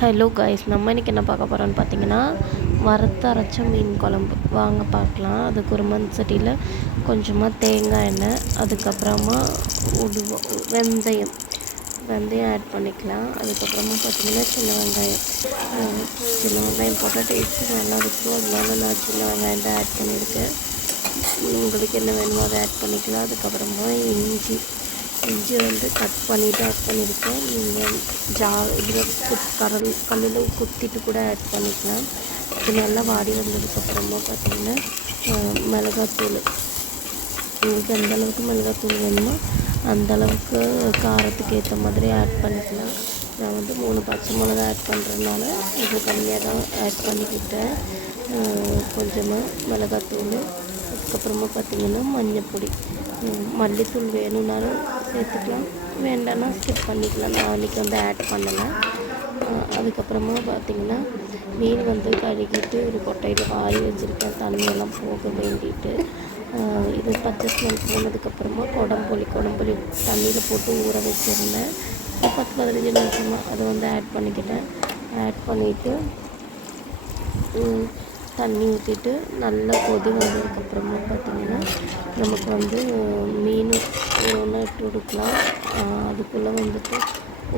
Hello guys, நம்ம இன்றைக்கி என்ன பார்க்க போகிறோன்னு பார்த்தீங்கன்னா வறுத்து அரைச்ச மீன் குழம்பு. வாங்க பார்க்கலாம். அதுக்கு ஒரு மண் சட்டியில் கொஞ்சமாக தேங்காய் எண்ணெய், அதுக்கப்புறமா வெந்தயம் ஆட் பண்ணிக்கலாம். அதுக்கப்புறமா பார்த்திங்கன்னா சின்ன வெங்காயம் போட்டால் டேஸ்ட்டு நல்லா இருக்கும். அதனால நான் சின்ன வெங்காயம் தான் ஆட் பண்ணியிருக்கேன். உங்களுக்கு என்ன வேணுமோ அதை ஆட் பண்ணிக்கலாம். அதுக்கப்புறமா இஞ்சி வந்து கட் பண்ணிவிட்டு ஆட் பண்ணியிருக்கேன். நீங்கள் இதில் கல்லில் குத்திட்டு கூட ஆட் பண்ணிக்கலாம். இது நல்லா வாடி வந்ததுக்கப்புறமா பார்த்திங்கன்னா மிளகாத்தூள், உங்களுக்கு எந்த அளவுக்கு மிளகாத்தூள் வேணுமோ அந்தளவுக்கு காரத்துக்கு ஏற்ற மாதிரி ஆட் பண்ணிக்கலாம். நான் வந்து 3 பச்சை மிளகா ஆட் பண்ணுறதுனால இது கம்மியாக தான் ஆட் பண்ணிக்கிட்டேன். கொஞ்சமாக மிளகாத்தூள், அதுக்கப்புறமா பார்த்திங்கன்னா மஞ்சப்பொடி, மல்லித்தூள் வேணும்னாலும் சேர்த்துக்கலாம், வேண்டாம்னா ஸ்கிப் பண்ணிக்கலாம். நான் அன்றைக்கி வந்து ஆட் பண்ணலை. அதுக்கப்புறமா பார்த்திங்கன்னா மீன் வந்து கழுகிட்டு ஒரு கொட்டையில் வாரி வச்சுருக்கேன், தண்ணியெல்லாம் போக வேண்டிட்டு. இது பச்சை ஸ்மெல் போனதுக்கப்புறமா குடம்புளி தண்ணியில் போட்டு ஊற வச்சுருந்தேன். 10-15 நிமிஷமாக அதை வந்து ஆட் பண்ணிக்கிட்டேன். ஆட் பண்ணிவிட்டு தண்ணி ஊற்றிட்டு நல்லா கொதி வந்ததுக்கப்புறமா பார்த்திங்கன்னா நமக்கு வந்து மீன் ஒன்று இட்டு கொடுக்கலாம். அதுக்குள்ளே வந்துட்டு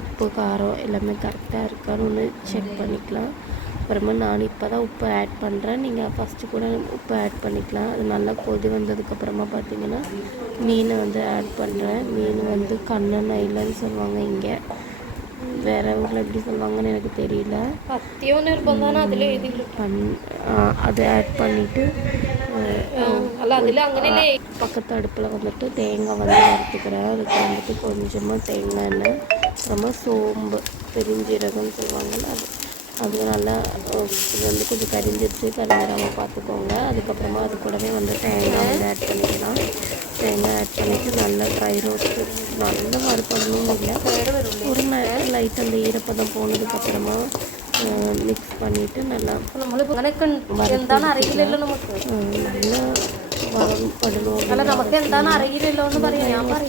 உப்பு காரம் எல்லாமே கரெக்டாக இருக்கான்னு ஒன்று செக் பண்ணிக்கலாம். அப்புறமா நான் இப்போ தான் உப்பு ஆட் பண்ணுறேன். நீங்கள் ஃபஸ்ட்டு கூட உப்பு ஆட் பண்ணிக்கலாம். அது நல்லா கொதி வந்ததுக்கப்புறமா பார்த்திங்கன்னா மீனை வந்து ஆட் பண்ணுறேன். மீன் வந்து கண்ணன் ஐலன்னு சொல்லுவாங்க, இங்கே வேறு ஊரில் எப்படி சொல்லுவாங்கன்னு எனக்கு தெரியல. அதை ஆட் பண்ணிவிட்டு பக்கத்து அடுப்பில் வந்துட்டு தேங்காய் வந்து வறுத்துக்கிறேன். அதுக்கு வந்துட்டு கொஞ்சமாக தேங்காய் எண்ணெய், அப்புறமா சோம்பு, பெருஞ்சீரகம்னு சொல்லுவாங்கள்ல, அது நல்லா இது வந்து கொஞ்சம் கரிஞ்சிடாமல் பார்த்துக்கோங்க. அதுக்கப்புறமா அது கூடவே வந்து தேங்காய் வந்து ஆட் பண்ணிக்கலாம். தேங்காய் ஆட் பண்ணிவிட்டு நல்லா ட்ரை ரோஸ்ட்டு, நல்லா வறுப்படணும் இல்லை, ஒரு லைட் அந்த ஈரப்பதம் போனதுக்கப்புறமா மிக்ஸ் பண்ணிவிட்டு நல்லா வறுப்படணும்.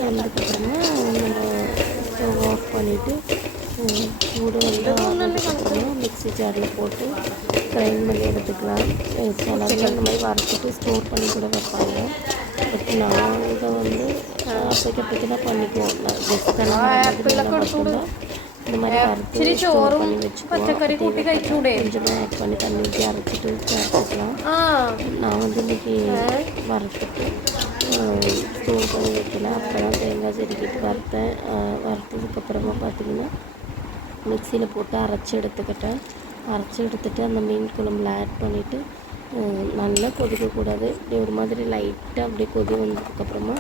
வந்ததுக்கப்புறமா நம்ம ஸ்டவ் ஆஃப் பண்ணிவிட்டு சூடு வந்து மிக்ஸி ஜாரில் போட்டு கிரைண்ட் பண்ணி எடுத்துக்கலாம். சிலவங்க இந்த மாதிரி வறுத்துட்டு ஸ்டோர் பண்ணி கூட வைப்பாங்க. பட் நாங்கள் வந்து அப்போதைக்கு தான் பண்ணிக்குவோம். மட்டும்தான் இந்த மாதிரி வறுத்து ஸ்டோர் பண்ணி வச்சுக்குவோம். கொஞ்சமாக ஆட் பண்ணி தண்ணி ஊற்றி அரைச்சிட்டு சேர்த்துக்கலாம். நான் வந்து இன்றைக்கி வறுத்துட்டு ஸ்டோர் பண்ணி வைக்கல. அப்போ தான் தேங்காய் செடிக்கிட்டு வறுத்தேன். வறுத்ததுக்கப்புறமா பார்த்திங்கன்னா மிக்சியில் போட்டு அரைச்சி எடுத்துட்டு அந்த மீன் குழம்புல ஆட் பண்ணிவிட்டு நல்லா கொதிக்கக்கூடாது, இப்படி ஒரு மாதிரி லைட்டாக அப்படியே கொதி வந்ததுக்கப்புறமா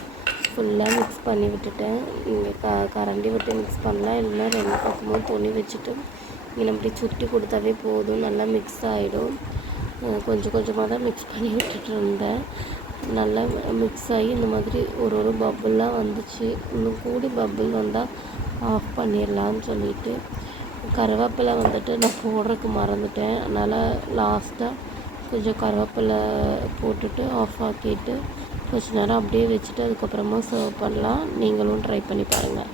ஃபுல்லாக மிக்ஸ் பண்ணி விட்டுட்டேன். இங்கே கரண்டி விட்டு மிக்ஸ் பண்ணலாம், இல்லைன்னா 2 பக்கமும் துணி வச்சுட்டு இங்கே அப்படி சுட்டி கொடுத்தாவே போதும், நல்லா மிக்ஸ் ஆகிடும். கொஞ்சம் கொஞ்சமாக தான் மிக்ஸ் பண்ணி விட்டுட்டு இருந்தேன். நல்லா மிக்ஸ் ஆகி இந்த மாதிரி ஒரு பப்புளாக வந்துச்சு. இன்னும் கூடி பப்புள் வந்தால் ஆஃப் பண்ணிடலான்னு சொல்லிட்டு கருவேப்பிலை வந்துட்டு நான் போடுறதுக்கு மறந்துட்டேன். அதனால் லாஸ்ட்டாக கொஞ்சம் கருவேப்பிலை போட்டுட்டு ஆஃப் ஆக்கிட்டு கொஞ்ச நேரம் அப்படியே வச்சுட்டு அதுக்கப்புறமா சர்வ் பண்ணலாம். நீங்களும் ட்ரை பண்ணி பாருங்கள்.